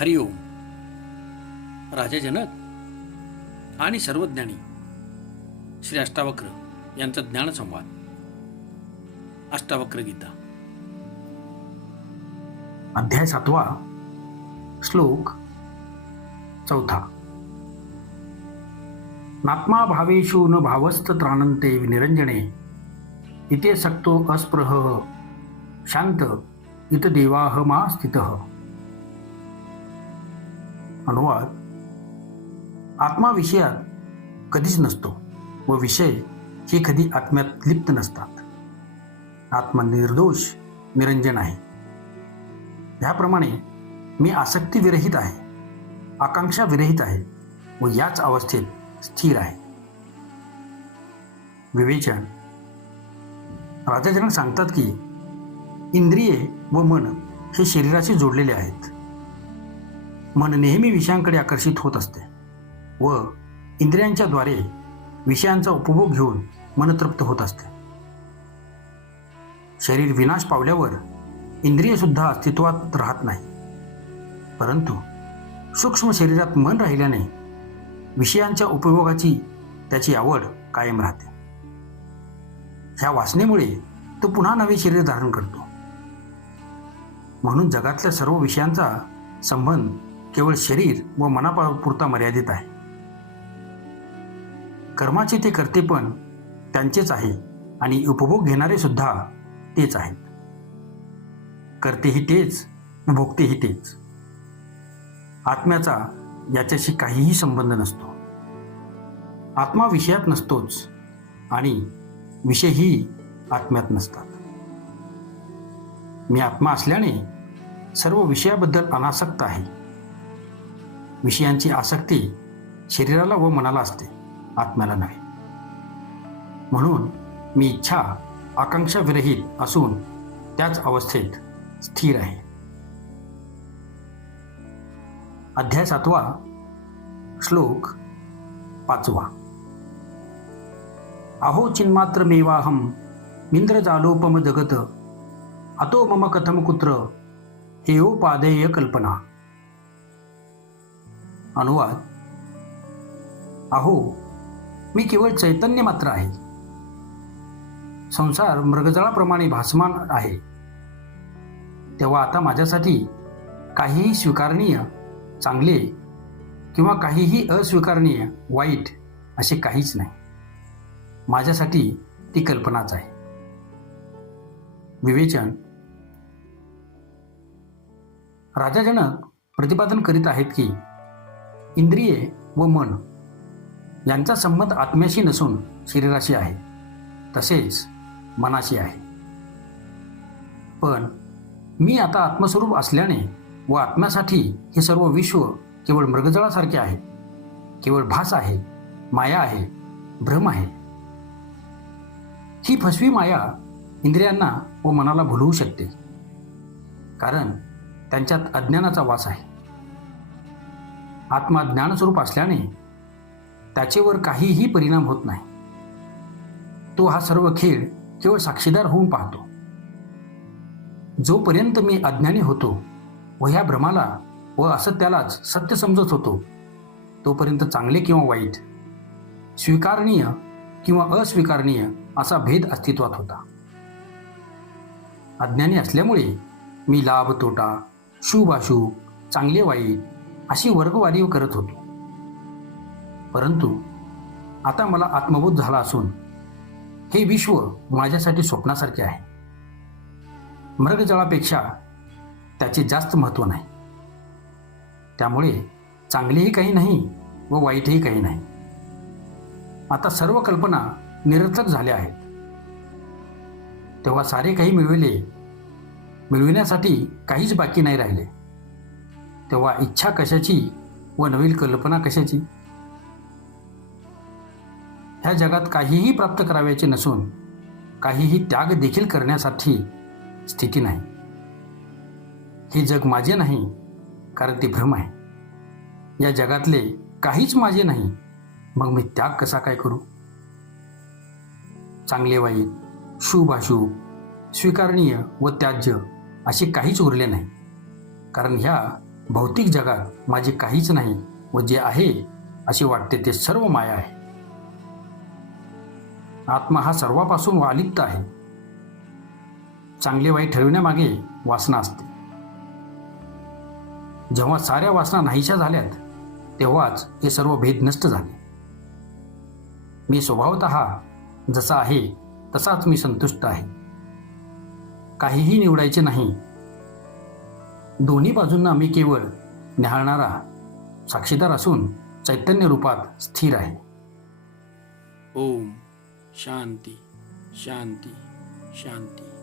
हरिओम. राजा जनक आणि सर्वज्ञानी श्री अष्टावक्र यांचा ज्ञानसंवाद. अष्टावक्र गीता, अध्याय 7, श्लोक 4. नात्मा भावेषु न भावस्त त्राणन्ते विनिरंजने इते सक्तो अस्पृह शांत इत देवाहमा स्थितः. अनुवाद: आत्मा विषयात कधीच नसतो व विषय हे कधी आत्म्यात लिप्त नसतात. आत्मा निर्दोष निरंजन आहे. याप्रमाणे मी आसक्ती विरहित आहे, आकांक्षा विरहित आहे व याच अवस्थेत स्थिर आहे. विवेचन. राजा जनक सांगतात की इंद्रिये व मन हे शरीराशी जोडलेले आहेत. मन नेहमी विषयांकडे आकर्षित होत असते व इंद्रियांच्या द्वारे विषयांचा उपभोग घेऊन मन तृप्त होत असते. शरीर विनाश पावल्यावर इंद्रिय सुद्धा अस्तित्वात राहत नाही, परंतु सूक्ष्म शरीरात मन राहिल्याने विषयांच्या उपभोगाची त्याची आवड कायम राहते. ह्या वासनेमुळे तो पुन्हा नवे शरीर धारण करतो. म्हणून जगातल्या सर्व विषयांचा संबंध केवळ शरीर व मनापुरता मर्यादित आहे. कर्माचे ते कर्तेपण त्यांचेच आहे आणि उपभोग घेणारे सुद्धा तेच आहेत. कर्तेही तेच, भोगतेही तेच. आत्म्याचा याच्याशी काहीही संबंध नसतो. आत्मा विषयात नसतोच आणि विषयही आत्म्यात नसतात. मी आत्मा असल्याने सर्व विषयाबद्दल अनासक्त आहे. विषयांची आसक्ती शरीराला व मनाला असते, आत्म्याला नाही. म्हणून मी इच्छा आकांक्षा विरहित असून त्याच अवस्थेत स्थिर आहे. अध्याय 7, श्लोक 5. अहो चिन्मात्रमेवाहम मिंद्रजालोपम जगत अतो मम कथम कुत्र हेयोपादेय कल्पना. अनुवाद: अहो, मी केवळ चैतन्य मात्र आहे. संसार मृगजळाप्रमाणे भासमान आहे. तेव्हा आता माझ्यासाठी काहीही स्वीकारणीय चांगले किंवा काहीही अस्वीकारणीय वाईट असे काहीच नाही. माझ्यासाठी ती कल्पनाच आहे. विवेचन. राजा जनक प्रतिपादन करीत आहेत की इंद्रिये व मन यांचा संबंध आत्म्याशी नसून शरीराशी आहे, तसेच मनाशी आहे. पण मी आता आत्मस्वरूप असल्याने व आत्म्यासाठी हे सर्व विश्व केवळ मृगजळासारखे आहे, केवळ भास आहे, माया आहे, भ्रम आहे. ही फसवी माया इंद्रियांना व मनाला भुलवू शकते, कारण त्यांच्यात अज्ञानाचा वास आहे. आत्मा ज्ञानस्वरूप असल्याने त्याचेवर काहीही परिणाम होत नाही. तो हा सर्व खेळ केवळ साक्षीदार होऊन पाहतो. जोपर्यंत मी अज्ञानी होतो व ह्या भ्रमाला व असत्यालाच सत्य समजत होतो, तोपर्यंत चांगले किंवा वाईट, स्वीकारणीय किंवा अस्वीकारणीय असा भेद अस्तित्वात होता. अज्ञानी असल्यामुळे मी लाभ तोटा, शुभ अशुभ, चांगले वाईट अशी वर्गवारी करत होतो. परंतु आता मला आत्मबोध झाला असून हे विश्व माझ्यासाठी स्वप्नासारखे आहे. मृगजळापेक्षा त्याचे जास्त महत्त्व नाही. त्यामुळे चांगलेही काही नाही व वाईटही काही नाही. आता सर्व कल्पना निरर्थक झाल्या आहेत. तेव्हा सारे काही मिळविण्यासाठी काहीच बाकी नाही राहिले. तेव्हा इच्छा कशाची व नवीन कल्पना कशाची? ह्या जगात काहीही प्राप्त करावयाचे नसून काहीही त्याग देखील करण्यासाठी स्थिती नाही. हे जग माझे नाही, कारण ते भ्रम आहे. या जगातले काहीच माझे नाही, मग मी त्याग कसा काय करू? चांगले वाईट, शुभ अशुभ, स्वीकारणीय व त्याज्य असे काहीच उरले नाही, कारण ह्या भौतिक जगात माझे काहीच नाही व जे आहे असे वाटते ते सर्व माया आहे. आत्मा हा सर्वापासून अलिप्त आहे. चांगले वाईट ठरविण्यामागे वासना असते. जेव्हा साऱ्या वासना नाहीशा झाल्यात तेव्हाच हे सर्व भेद नष्ट झाले. मी स्वभावतः जसा आहे तसाच मी संतुष्ट आहे. काहीही निवडायचे नाही. दोन्ही बाजूंना मी केवळ निहाळणारा साक्षीदार असून चैतन्य रूपात स्थिर आहे. ओम शांती शांती शांती.